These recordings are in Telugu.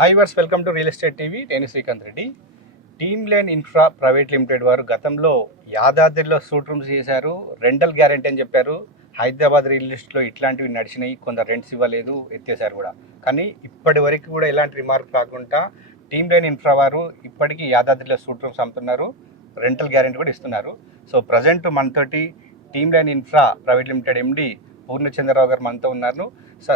Hi viewers, welcome to real estate TV. నేను Srikanth Reddy. Team line infra private limited వారు గతంలో యాదాద్రిలో సూట్ రూమ్స్ చేశారు, రెంటల్ గ్యారెంటీ అని చెప్పారు. హైదరాబాద్ రియల్ ఎస్టేట్లో ఇట్లాంటివి నడిచినాయి, కొందరు రెంట్స్ ఇవ్వలేదు, ఎత్తేసారు కూడా. కానీ ఇప్పటి వరకు కూడా ఎలాంటి రిమార్క్ రాకుండా టీమ్ లైన్ ఇన్ఫ్రా వారు ఇప్పటికీ యాదాద్రిలో సూట్ రూమ్స్ అమ్ముతున్నారు, రెంటల్ గ్యారెంటీ కూడా ఇస్తున్నారు. సో ప్రజెంట్ మనతోటి team line infra private limited ఎండి పూర్ణచంద్రరావు గారు మనతో ఉన్నారు.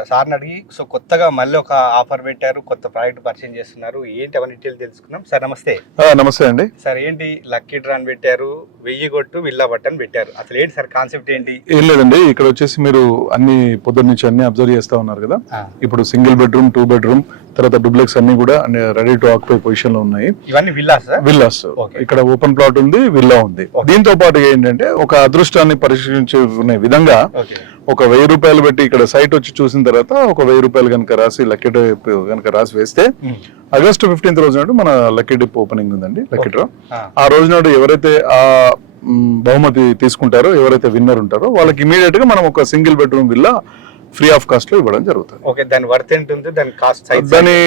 సార్ని అడిగి సో కొత్తగా మళ్ళీ ఒక ఆఫర్ పెట్టారు, కొత్త ప్రాజెక్ట్ పరిచయం చేస్తున్నారు, ఏంటి అవన్నీ డీటెయిల్ తెలుసుకుందాం. సార్ నమస్తే. నమస్తే అండి. సార్ ఏంటి లక్కీ డ్రా అని పెట్టారు, 1000 కొట్టు విల్లా బట్టని పెట్టారు, అసలు ఏంటి సార్ కాన్సెప్ట్ ఏంటి? ఏం లేదండి, ఇక్కడ వచ్చేసి మీరు అన్ని పొద్దున్న నుంచి అన్ని అబ్జర్వ్ చేస్తా ఉన్నారు కదా. ఇప్పుడు సింగిల్ బెడ్రూమ్, 2 బెడ్రూమ్, తర్వాత డూప్లెక్స్ అన్ని కూడా రెడీ టు ఆక్యుపై పొజిషన్ లో ఉన్నాయి. ఇవన్నీ విల్లాస్. ఇక్కడ ఓపెన్ ప్లాట్ ఉంది, విల్లా ఉంది. దీంతో పాటు ఏంటంటే ఒక అదృష్టాన్ని పరిశీలించుకునే విధంగా ఒక 1000 రూపాయలు పెట్టి ఇక్కడ సైట్ వచ్చి చూసిన తర్వాత ఒక 1000 రూపాయలు కనుక రాసి లక్కీ డిప్ కనుక రాసి వేస్తే ఆగస్టు 15th రోజు నాడు మన లక్కీ డిప్ ఓపెనింగ్ ఉందండి, లక్కీ డ్రా. ఆ రోజు నాడు ఎవరైతే ఆ బహుమతి తీసుకుంటారో, ఎవరైతే విన్నర్ ఉంటారో వాళ్ళకి ఇమీడియట్ గా మనం ఒక single bedroom villa free of cost లో ఇవ్వడం జరుగుతుంది. ఓకే, దాని వర్త్ ఎంత ఉంది? దాని కాస్ట్ దాని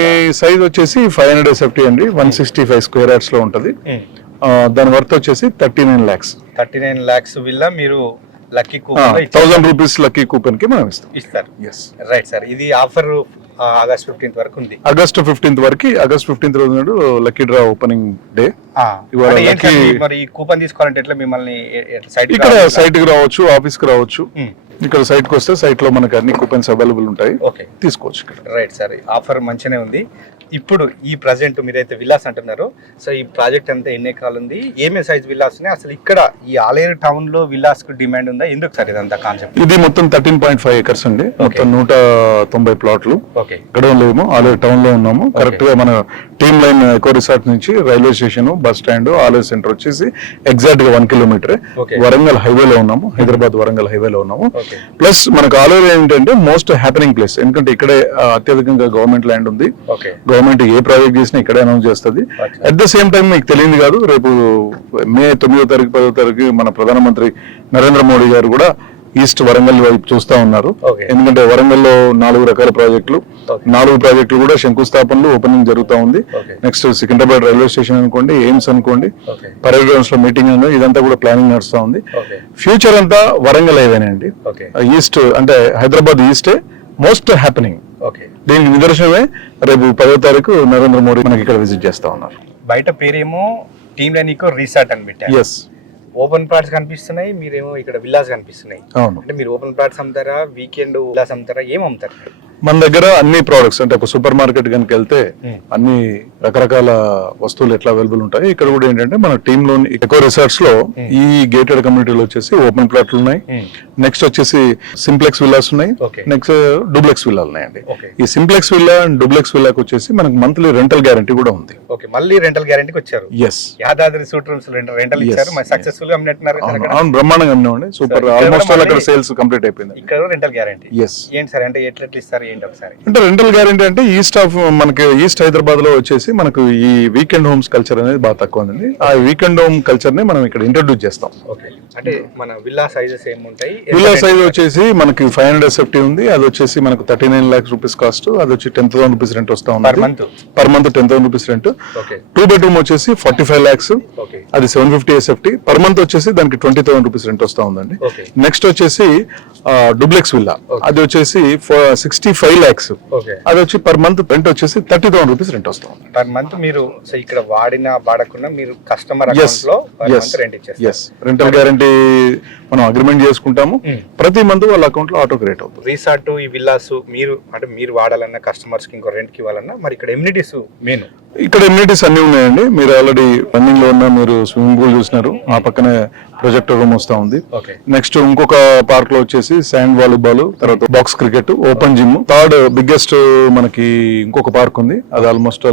సైజ్ వచ్చేసి 500 SFT అండి, 165 స్క్వేర్ యార్డ్స్ లో ఉంటది. దాని వర్త్ వచ్చేసి 39 lakhs విల్లా మీరు lucky coupon 1000 rupees lucky coupon కి మనం ఇస్తారు. రైట్ సార్, ఇది ఆఫర్ ఆగస్ట్ 15th వరకు ఉంది. ఆగస్ట్ 15th రోజు నాడు లక్కీ డ్రా ఓపెనింగ్ డే. మరి ఈ కూపన్ తీసుకోవాలంటే ఎట్లా? మిమ్మల్ని ఇక్కడ సైట్ కి రావచ్చు, ఆఫీస్ కి రావచ్చు. ఇక్కడ సైట్ కి వస్తే సైట్ లో మనకి అన్ని కూపన్స్ అవైలబుల్ ఉంటాయి, తీసుకోవచ్చు. రైట్ సార్, ఆఫర్ మంచిగానే ఉంది. ఇప్పుడు ఈ ప్రజెంట్ మీరైతే విల్లాస్ అంటున్నారు, సో ఈ ప్రాజెక్ట్ అంతా ఎన్ని ఎకరాలు ఉంది, ఏమేమి సైజ్ విల్లాస్ ఉన్నాయి, అసలు ఇక్కడ ఈ ఆలేరు టౌన్ లో విల్లాస్ కు డిమాండ్ ఉందా, ఎందుకు సార్ ఇదంతా కాన్సెప్ట్? ఇది మొత్తం 13.5 acres అండి, మొత్తం 190 ప్లాట్లు. ఇక్కడ లేము, ఆలేరు టౌన్ లో ఉన్నాము. కరెక్ట్ గా మన టీమ్ లైన్ ఎకో రిసార్ట్ నుంచి railway station, bus stand, Aler centre వచ్చేసి ఎగ్జాక్ట్ గా 1 kilometer. వరంగల్ హైవేలో ఉన్నాము, హైదరాబాద్ వరంగల్ హైవేలో ఉన్నాము. ప్లస్ మనకు ఆలేరు ఏంటంటే మోస్ట్ హ్యాపెనింగ్ ప్లేస్, ఎందుకంటే ఇక్కడే అత్యధికంగా గవర్నమెంట్ ల్యాండ్ ఉంది. గవర్నమెంట్ ఏ ప్రాజెక్ట్ చేసినా ఇక్కడే అనౌన్స్ చేస్తుంది. అట్ ద సేమ్ టైం మీకు తెలియదు కాదు, రేపు మే 9వ తారీఖు 10వ తారీఖు మన ప్రధానమంత్రి నరేంద్ర మోడీ గారు కూడా ఈస్ట్ వరంగల్ వైపు చూస్తా ఉన్నారు. ఎందుకంటే వరంగల్ లో 4 రకాల ప్రాజెక్టులు, 4 ప్రాజెక్టులు కూడా శంకుస్థాపనలు, ఓపెనింగ్ జరుగుతూ ఉంది. నెక్స్ట్ సికింద్రాబాద్ రైల్వే స్టేషన్ అనుకోండి, ఎయిమ్స్ అనుకోండి, పరేడ్ గ్రౌండ్స్ లో మీటింగ్ ఉంది, ఇదంతా కూడా ప్లానింగ్ నడుస్తా ఉంది. ఫ్యూచర్ అంతా వరంగల్ హైవేనే అండి. ఈస్ట్ అంటే హైదరాబాద్ ఈస్టే మోస్ట్ హ్యాపెనింగ్. దీనికి నిదర్శనమే రేపు 10వ తారీఖు నరేంద్ర మోడీ మనకి ఇక్కడ విజిట్ చేస్తా ఉన్నారు. బయట పేరేమో టీమ్ లైన్ ఈకో రిసార్ట్ అని పెట్టారు. ఎస్, ఓపెన్ ప్లాట్స్ కనిపిస్తున్నాయి, మీరేమో ఇక్కడ విల్లాస్ కనిపిస్తున్నాయి. అంటే మీరు ఓపెన్ ప్లాట్స్ అమ్ముతారా, వీకెండ్ విల్లాస్ అమ్ముతారా, ఏం అమ్ముతారు? మన దగ్గర అన్ని ప్రోడక్ట్స్, అంటే ఒక సూపర్ మార్కెట్ కనుక వెళ్తే అన్ని రకరకాల వస్తువులు ఎట్లా అవైలబుల్ ఉంటాయి. ఇక్కడ కూడా ఏంటంటే మన టీమ్ లోని ఎకో రిసార్ట్స్ లో ఈ గేటెడ్ కమ్యూనిటీలో వచ్చేసి ఓపెన్ ప్లాట్లు ఉన్నాయి, నెక్స్ట్ వచ్చేసి సింప్లెక్స్ విల్లాస్ ఉన్నాయి, నెక్స్ట్ డూప్లెక్స్ విల్లాలు ఉన్నాయండి. ఈ సింప్లెక్స్ విల్లా అండ్ డూప్లెక్స్ విల్లాకి వచ్చేసి మనకు మంత్లీ రెంటల్ గ్యారంటీ కూడా ఉంది. మళ్ళీ రెంటల్ గ్యారంటీకి వచ్చారు. Yes, Yadadri suite rooms rental ఇచ్చారు, సక్సెస్ఫుల్ గా అమ్మినట్టున్నారు. బ్రహ్మాండంగా అమ్మినామండి, సూపర్. ఆల్మోస్ట్ అక్కడ సేల్స్ కంప్లీట్ అయిపోయింది. ఇక్కడ రెంటల్ గ్యారంటీ. ఎస్. ఏంటి సార్ అంటే ఎట్లా ఇస్తారు, ఏంటి ఒకసారి? అంటే రెంటల్ గ్యారెంటీ అంటే మనకి ఈస్ట్ హైదరాబాద్ లో వచ్చేసి మనకు ఈ వీకెండ్ హోమ్స్ కల్చర్ అనేది బాగా తక్కువ ఉంది. ఆ వీకెండ్ హోమ్ కల్చర్ ని మనం ఇక్కడ ఇంట్రడ్యూస్ చేస్తాం. అంటే మన విల్లా సైజెస్ ఏముంటాయి? విల్లా సైజ్ వచ్చేసి మనకి 500 SFT ఉంది, అది వచ్చేసి మనకు 39 lakhs rupees కాస్ట్, అది వచ్చి 10,000 rupees రెంట్ వస్తా ఉంది per month 10,000 rupees rent. 2 bedroom వచ్చేసి 45 lakhs, అది 750 SFT పర్ మంత్ వచ్చేసి దానికి 20,000 rupees రెంట్ వస్తా ఉందండి. నెక్స్ట్ వచ్చేసి డూప్లెక్స్ విల్లా, అది వచ్చేసి 65 lakhs, అది వచ్చి పర్ మంత్ రెంట్ వచ్చేసి 30,000 rupees రెంట్ వస్తుంది పర్ మంత్. మీరు ఇక్కడ వాడకుండా మీరు కస్టమర్ అకౌంట్ లో రెంట్ ఇచ్చేస్తారు. రెంటల్ గ్యారంటీ మనం అగ్రిమెంట్ చేసుకుంటాము, ప్రతి మంత్ వాళ్ళ అకౌంట్ లో ఆటో క్రియేట్ అవుతుంది. రిసార్ట్ ఈ విల్లాస్ మీరు వాడాలన్నా, కస్టమర్స్ కి ఇంకో రెంట్ కి ఇవ్వాలన్నా, మరి ఇక్కడ ఎమ్యూనిటీస్ మెయిన్ ఇక్కడ ఎమ్యూనిటీస్ అన్ని ఉన్నాయండి. మీరు ఆల్రెడీ రన్నింగ్ లో ఉన్న మీరు స్విమ్మింగ్ పూల్ చూసినారు, ఆ పక్కనే ప్రొజెక్టర్ రూమ్ వస్తా ఉంది. నెక్స్ట్ ఇంకొక పార్క్ లో వచ్చేసి శాండ్ వాలీబాల్, తర్వాత box cricket, open gym. Third biggest మనకి ఇంకొక పార్క్ ఉంది, అది ఆల్మోస్ట్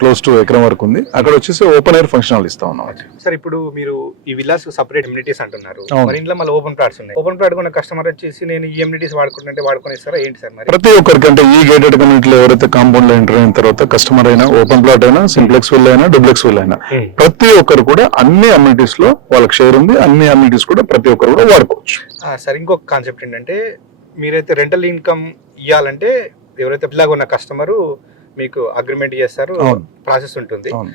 క్లోజ్ టు ఎకరం వరకు ఉంది. అక్కడ వచ్చేసి ఓపెన్ ఎయిర్ ఫంక్షన్ హాల్ ఇస్తా ఉన్నాం. సార్ ఇప్పుడు మీరు ఈ విల్లాస్ సపరేట్ ఎమ్యూనిటీస్ అంటున్నారు, మరి ఇంట్లో మళ్ళీ ఓపెన్ ప్లాట్స్ ఉన్నాయి. ఓపెన్ ప్లాట్ కొన్న కస్టమర్ వచ్చేసి నేను ఈ ఎమ్యూనిటీస్ వాడుకుంటే వాడుకునేస్తారా ఏంటి సార్? మరి ప్రతి ఒక్కరికి, అంటే ఈ గేటెడ్ కమ్యూనిటీలో ఎవరైతే కాంపౌండ్ లో ఎంటర్ అయిన తర్వాత కస్టమర్ అయినా, ఓపెన్ ప్లాట్ అయినా, సింప్లెక్స్ విల్ అయినా, డూప్లెక్స్ విల్ అయినా, ప్రతి ఒక్కరు కూడా అన్ని అమ్యూనిటీస్ లో వాళ్ళకి షేర్ ఉంది. అన్ని అమ్యూనిటీస్ కూడా ప్రతి ఒక్కరు కూడా వాడుకోవచ్చు. సార్ ఇంకొక కాన్సెప్ట్ ఏంటంటే, మీరైతే రెంటల్ ఇన్కమ్ ఇవ్వాలంటే ఎవరైతే పిల్లగా ఉన్న కస్టమరు మీకు అగ్రిమెంట్ చేస్తారు, అవును. ప్రాసెస్ ఉంటుంది. అవును.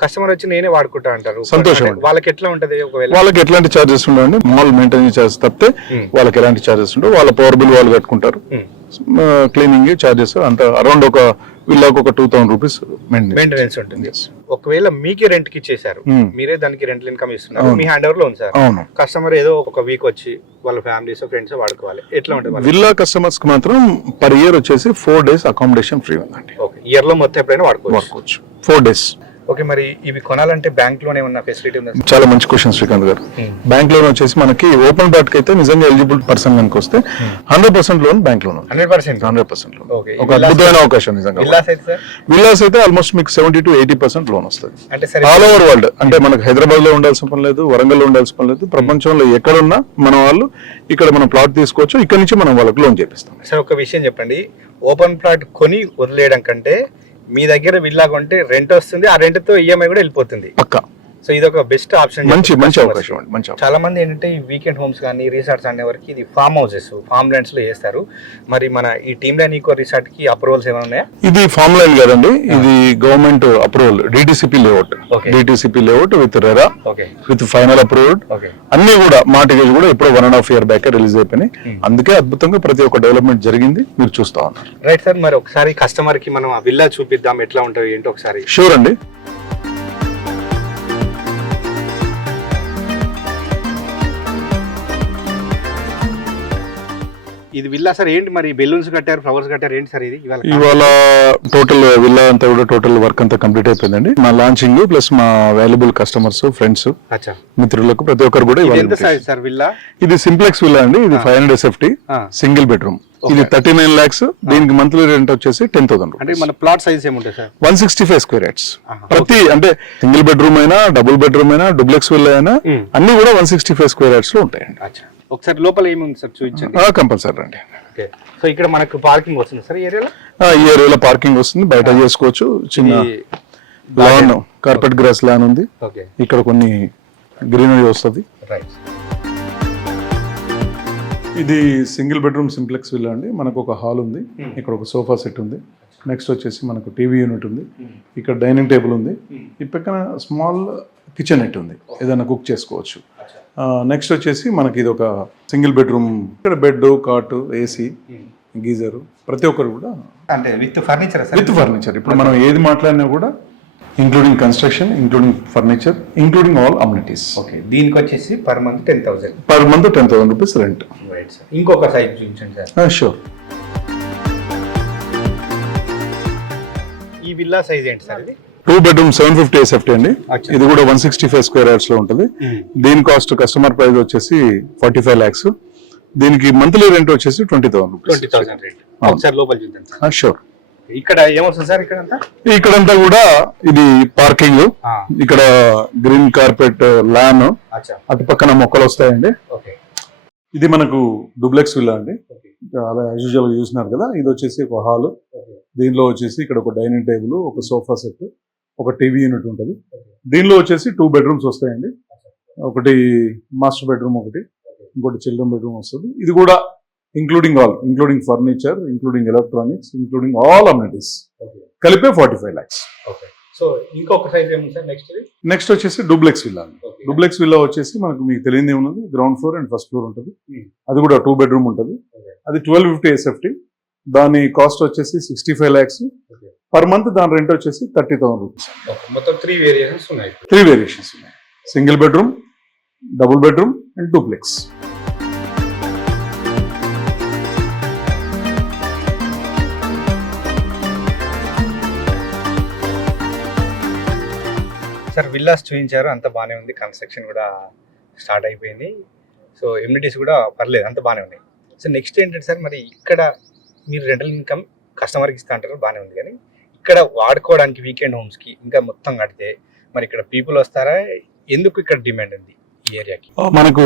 కస్టమర్ వచ్చి నేనే వాడుకుంటా అంటారు. సంతోషం అంటే వాళ్ళకి ఎట్లా ఉంటది? ఒకవేళ వాళ్ళకి ఎట్లాంటి చార్జెస్ ఉండవండి, మాల్ మెయింటెనెన్స్ చార్జెస్ తప్పితే వాళ్ళకి ఎలాంటి చార్జెస్ ఉండవు. వాళ్ళ పవర్ బిల్ వాళ్ళు కట్టుకుంటారు, క్లీనింగ్ చార్జెస్ అంత అరౌండ్ ఒక వీళ్ళకి ఒక 2000 రూపీస్ మెయింటెనెన్స్ ఉంటుంది. ఒకవేళ మీకే రెంట్ కి ఇచ్చేసారు, మీరే దానికి రెంటల్ ఇన్కమ్ ఇస్తున్నారు, మీ హ్యాండ్ ఓవర్ లో ఉంది సార్. అవును. కస్టమర్ ఏదో ఒక వీక్ వచ్చి వాళ్ళ ఫ్యామిలీస్ ఫ్రెండ్స్ వాడుకోవాలి, ఎట్లా ఉంటుంది? విల్లా కస్టమర్స్ కి మాత్రం పర్ ఇయర్ వచ్చేసి 4 days అకామిడేషన్ ఫ్రీ ఉందండి. ఇయర్ లో మొత్తం ఎప్పుడైనా వాడుకోవచ్చు 4 days. ఓకే, మరి ఇవి కొనాలంటే బ్యాంక్ లోనే ఉన్న ఫెసిలిటీ ఉందా? చాలా మంచి క్వశ్చన్ శ్రీకాంత్ గారు. బ్యాంక్ లోన్ వచ్చేసి మనకి ఓపెన్ ప్లాట్ అయితే నిజంగా ఎలిజిబుల్ పర్సన్ కనుక వస్తే 100% లోన్ బ్యాంక్ లోన్ 100% లోన్. ఒక అద్భుతమైన అవకాశం నిజంగా. విల్లాస్ అయితే ఆల్మోస్ట్ మీకు 70 to 80% లోన్ వస్తుంది. ఆల్ ఓవర్ వరల్డ్, అంటే మనకు హైదరాబాద్ లో ఉండాల్సిన పని లేదు, వరంగల్ లో ఉండాల్సిన పని లేదు, ప్రపంచంలో ఎక్కడున్నా మన వాళ్ళు ఇక్కడ మనం ప్లాట్ తీసుకోవచ్చు, ఇక్కడ నుంచి మనం వాళ్ళకి లోన్ చేపిస్తాం. సార్ ఒక విషయం చెప్పండి, ఓపెన్ ప్లాట్ కొని వదిలేయడం కంటే మీ దగ్గర విల్లా కొంటే రెంట్ వస్తుంది, ఆ రెంట్ తో ఈఎంఐ కూడా వెళ్ళిపోతుంది పక్కా. సో ఇది ఒక బెస్ట్ ఆప్షన్. మంచి అవకాశం అండి, మంచి. చాలా మంది ఏంటంటే ఈ వీకెండ్ హోమ్స్ కానీ రిసార్ట్స్ అనే వరకు ఇది ఫామ్ హౌసెస్, ఫామ్ ల్యాండ్స్ లో చేస్తారు. మరి మన ఈ టీమ్ లైన్ ఈకో రిసార్ట్ కి అప్రూవల్స్ ఏమైనా ఉన్నాయా? ఇది ఫామ్ లైన్ కదండి, ఇది government approval, DTCP layout with RERA, with final approved. అన్ని కూడా మార్టిగేజ్ కూడా ఇప్పుడు 1.5 year బ్యాక్ రిలీజ్ అయిపోయినాయి. అందుకే అద్భుతంగా ప్రతి ఒక్క డెవలప్మెంట్ జరిగింది, మీరు చూస్తా ఉన్నారు. రైట్ సార్, మరి ఒకసారి కస్టమర్ కి మనం ఆ విల్లా చూపిద్దాం, ఎట్లా ఉంటుంది ఏంటో ఒకసారి. షూర్ అండి. ఇది విల్లా సార్, ఏంటి మరి బెలూన్స్ కట్టారు, ఫ్లవర్స్ కట్టారు, ఏంటి సార్ ఇది? ఇవాళ టోటల్ విల్లా అంతా కూడా టోటల్ వర్క్ అంతా కంప్లీట్ అయిపోయిందండి. మా లాంచింగ్ ప్లస్ మా వాల్యుబుల్ కస్టమర్స్, ఫ్రెండ్స్, మిత్రులకు ప్రతి ఒక్కరు కూడా సార్ విల్లా. ఇది సింప్లెక్స్ విల్లా అండి, ఇది 500 SFT సింగిల్ బెడ్రూమ్. ఇది 39 lakhs. దీనికి మంత్లీ రెంట్ వచ్చేసి 10,000. అంటే మన ప్లాట్ సైజ్ ఏముంటుంది సార్? 165 square yards. ప్రతి అంటే సింగిల్ బెడ్రూమ్ అయినా, డబుల్ బెడ్రూమ్ అయినా, డూప్లెక్స్ విల్లా అయినా అన్ని కూడా 165 square yards లో ఉంటాయండి. ఒకసారి లోపల ఏముంది సార్ చూపించండి. కంపల్సరీ అండి. సో ఇక్కడ మనకు పార్కింగ్ వస్తుంది సార్ ఈ ఏరియాలో? ఈ ఏరియాలో పార్కింగ్ వస్తుంది, బయట చేసుకోవచ్చు. చిన్న లాన్, కార్పెట్ గ్రాస్ లాన్ ఉంది, ఇక్కడ కొన్ని గ్రీనరీ వస్తుంది. ఇది సింగిల్ బెడ్రూమ్ సింప్లెక్స్ విల్లా అండి. మనకు ఒక హాల్ ఉంది, ఇక్కడ ఒక సోఫా సెట్ ఉంది, నెక్స్ట్ వచ్చేసి మనకు టీవీ యూనిట్ ఉంది, ఇక్కడ డైనింగ్ టేబుల్ ఉంది, ఈ పక్కన స్మాల్ కిచెన్ నెట్ ఉంది, ఏదైనా కుక్ చేసుకోవచ్చు. నెక్స్ట్ వచ్చేసి మనకి ఇది ఒక సింగిల్ బెడ్రూమ్, ఇక్కడ బెడ్, కాట్, ఏసీ, గీజర్, ప్రతి ఒక్కరు కూడా అంటే విత్ ఫర్నిచర్. ఇప్పుడు మనం ఏది మాట్లాడినా కూడా including construction, including furniture, including all amenities. Okay, దీనికి వచ్చేసి per month 10,000. Per month 10,000 rupees rent. ఇంకొక సైజ్ చూపించండి సార్. షూర్. ఈ విల్లా సైజ్ ఏంటి సార్? ఇది 2 bedroom 750 SFT అండి. ఇది కూడా 165 square yards లో ఉంటుంది. దీని కాస్ట్ కస్టమర్ ప్రైస్ వచ్చేసి 45 lakhs. దీనికి మంత్లీ రెంట్ వచ్చేసి 20,000 రూపీస్. 20,000 రెంట్. ఒకసారి లోపల చూద్దాం సార్. షూర్. ఇక్కడ ఏమొస్తుంది సార్? ఇక్కడంతా కూడా ఇది పార్కింగ్, ఇక్కడ గ్రీన్ కార్పెట్ లాన్, అటు పక్కన మొక్కలు వస్తాయండి. ఇది మనకు డూప్లెక్స్ విల్లా అండి, అలా యాజ్ యూజువల్ చూసినారు కదా. ఇది వచ్చేసి ఒక హాల్, దీనిలో వచ్చేసి ఇక్కడ ఒక డైనింగ్ టేబుల్, ఒక సోఫా సెట్, ఒక టీవీ యూనిట్ ఉంటుంది. దీనిలో వచ్చేసి 2 bedrooms వస్తాయండి, ఒకటి మాస్టర్ బెడ్రూమ్, ఒకటి ఇంకోటి చిల్డ్రన్ బెడ్రూమ్ వస్తుంది. ఇది కూడా including furniture, including electronics, including all amenities కలిపే 45 lakhs. సో ఇంకొక సైజ్ ఏముంది సార్? నెక్స్ట్ వచ్చేసి డూప్లెక్స్ విల్లా. డూప్లెక్స్ విల్లా వచ్చేసి మనకు మీకు తెలియదే ఉన్నది, ground floor and first floor ఉంటుంది. అది కూడా 2 bedroom ఉంటుంది. అది 1250 SFT. దాని కాస్ట్ వచ్చేసి 65 lakhs. పర్ మంత్ దాని రెంట్ వచ్చేసి 30,000 రూపీస్. మొత్తం 3 వేరియేషన్స్ ఉన్నాయి. 3 వేరియేషన్స్ ఉన్నాయి, single bedroom, double bedroom and duplex. Sir villas చూపించారు, అంత బాగానే ఉంది, కన్స్ట్రక్షన్ కూడా స్టార్ట్ అయిపోయింది. సో ఎమ్యూనిటీస్ కూడా పర్లేదు, అంత బాగానే ఉన్నాయి. సో నెక్స్ట్ ఏంటంటే సార్, మరి ఇక్కడ మీరు రెంటల్ ఇన్కమ్ కస్టమర్కి ఇస్తా అంటారు, బాగానే ఉంది, కానీ ఇక్కడ వాడుకోవడానికి వీకెండ్ హోమ్స్కి ఇంకా మొత్తం కడితే మరి ఇక్కడ పీపుల్ వస్తారా? ఎందుకు ఇక్కడ డిమాండ్ ఉంది ఈ ఏరియాకి? మనకు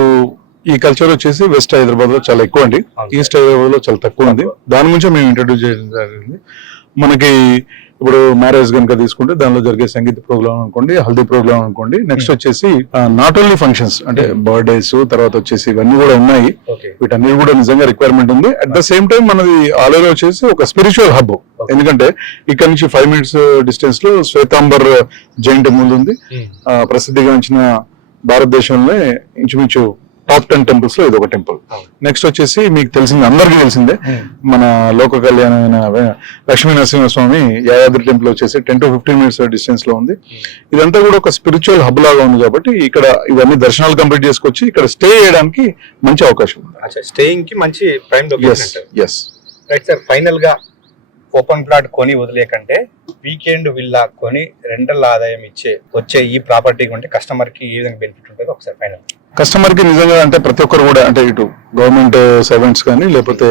ఈ కల్చర్ వచ్చేసి వెస్ట్ హైదరాబాద్ లో చాలా ఎక్కువ అండి, ఈస్ట్ హైదరాబాద్ లో చాలా తక్కువ ఉంది. దాని గురించి మేము ఇంట్రడ్యూస్ చేయడం జరిగింది. మనకి ఇప్పుడు మ్యారేజ్ కనుక తీసుకుంటే దానిలో జరిగే సంగీత ప్రోగ్రామ్ అనుకోండి, హల్దీ ప్రోగ్రామ్ అనుకోండి. నెక్స్ట్ వచ్చేసి నాట్ ఓన్లీ ఫంక్షన్స్ అంటే బర్త్డేస్, తర్వాత వచ్చేసి ఇవన్నీ కూడా ఉన్నాయి. వీటన్నిటి కూడా నిజంగా రిక్వైర్మెంట్ ఉంది. అట్ ద సేమ్ టైం మనది ఆలయంలో వచ్చేసి ఒక స్పిరిచువల్ హబ్. ఎందుకంటే ఇక్కడ నుంచి 5 minutes డిస్టెన్స్ లో శ్వేతాంబర్ జైన్ టెంపుల్ ఉంది. ప్రసిద్ధిగాంచిన భారతదేశంలో ఇంచుమించు టాప్ 10 temples లో ఇది ఒక టెంపుల్. నెక్స్ట్ వచ్చేసి మీకు తెలిసింది, అందరికీ తెలిసిందే, మన లోక కళ్యాణమైన లక్ష్మీ నరసింహస్వామి యాదాద్రి టెంపుల్ వచ్చేసి 10 to 15 minutes డిస్టెన్స్ లో ఉంది. ఇదంతా కూడా ఒక స్పిరిచువల్ హబ్ లాగా ఉంది కాబట్టి ఇక్కడ ఇవన్నీ దర్శనాలు కంప్లీట్ చేసుకొచ్చి ఇక్కడ స్టే చేయడానికి మంచి అవకాశం ఉంది. స్టేయింగ్ కి మంచి prime location. Right sir, final గా ఓపెన్ ప్లాట్ కొని వదిలేకంటే వీకెండ్ విల్లా కొని రెంటల్ ఆదాయం వచ్చే ఈ ప్రాపర్టీ కొంటే కస్టమర్ కి ఏ విధంగా బెనిఫిట్ ఉంటుంది ఒకసారి ఫైనల్. కస్టమర్ కి నిజంగా అంటే ప్రతి ఒక్కరు కూడా అంటే ఇటు గవర్నమెంట్ సర్వెంట్స్ కానీ, లేకపోతే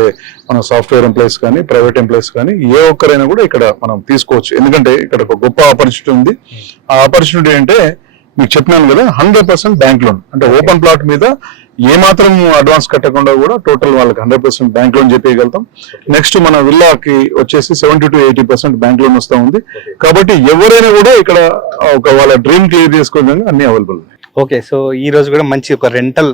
మన సాఫ్ట్వేర్ ఎంప్లాయీస్ కానీ, ప్రైవేట్ ఎంప్లాయీస్ కానీ, ఏ ఒక్కరైనా కూడా ఇక్కడ మనం తీసుకోవచ్చు. ఎందుకంటే ఇక్కడ ఒక గొప్ప ఆపర్చునిటీ ఉంది. ఆ ఆపర్చునిటీ అంటే మీకు చెప్పినాను కదా, 100% బ్యాంక్ లోన్. అంటే ఓపెన్ ప్లాట్ మీద ఏ మాత్రం అడ్వాన్స్ కట్టకుండా కూడా టోటల్ వాళ్ళకి 100% బ్యాంక్ లోన్ చెప్పగలుగుతాం. నెక్స్ట్ మన విల్లాకి వచ్చేసి 70 to 80% బ్యాంక్ లోన్ వస్తూ ఉంది. కాబట్టి ఎవరైనా కూడా ఇక్కడ ఒక వాళ్ళ డ్రీమ్ క్లియర్ చేసుకోవడానికి అన్ని అవైలబుల్ ఉన్నాయి. ఓకే, సో ఈ రోజు కూడా మంచి ఒక రెంటల్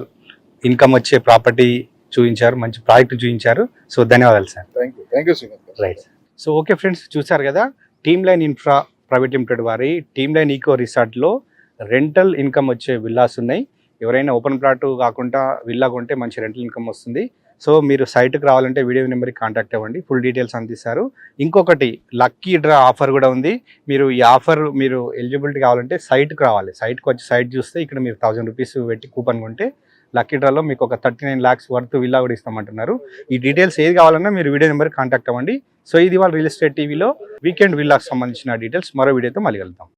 ఇన్కమ్ వచ్చే ప్రాపర్టీ చూపించారు, మంచి ప్రాజెక్ట్ చూపించారు. సో ధన్యవాదాలు sir. Thank you right. So okay friends, చూసారు కదా, team line infra private limited వారి టీమ్ లైన్ ఈకో రిసార్ట్లో రెంటల్ ఇన్కమ్ వచ్చే విల్లాస్ ఉన్నాయి. ఎవరైనా ఓపెన్ ప్లాట్ కాకుండా విల్లా కొంటే మంచి రెంటల్ ఇన్కమ్ వస్తుంది. సో మీరు సైట్కి రావాలంటే వీడియో నెంబర్కి కాంటాక్ట్ అవ్వండి, ఫుల్ డీటెయిల్స్ అందిస్తారు. ఇంకొకటి లక్కీ డ్రా ఆఫర్ కూడా ఉంది. మీరు ఈ ఆఫర్ మీరు ఎలిజిబిలిటీ కావాలంటే సైట్కి రావాలి. సైట్కి వచ్చి సైట్ చూస్తే ఇక్కడ మీరు 1000 rupees పెట్టి కూపన్ కొంటే లక్కీ డ్రాలో మీకు ఒక 39 lakhs వర్త్ విల్లా కూడా ఇస్తామంటున్నారు. ఈ డీటెయిల్స్ ఏది కావాలన్నా మీరు వీడియో నెంబర్కి కాంటాక్ట్ అవ్వండి. సో ఇది వాళ్ళ రియల్ ఎస్టేట్ టీవీలో వీకెండ్ విల్లాకి సంబంధించిన డీటెయిల్స్. మరో వీడియోతో మళ్ళీ కలుద్దాం.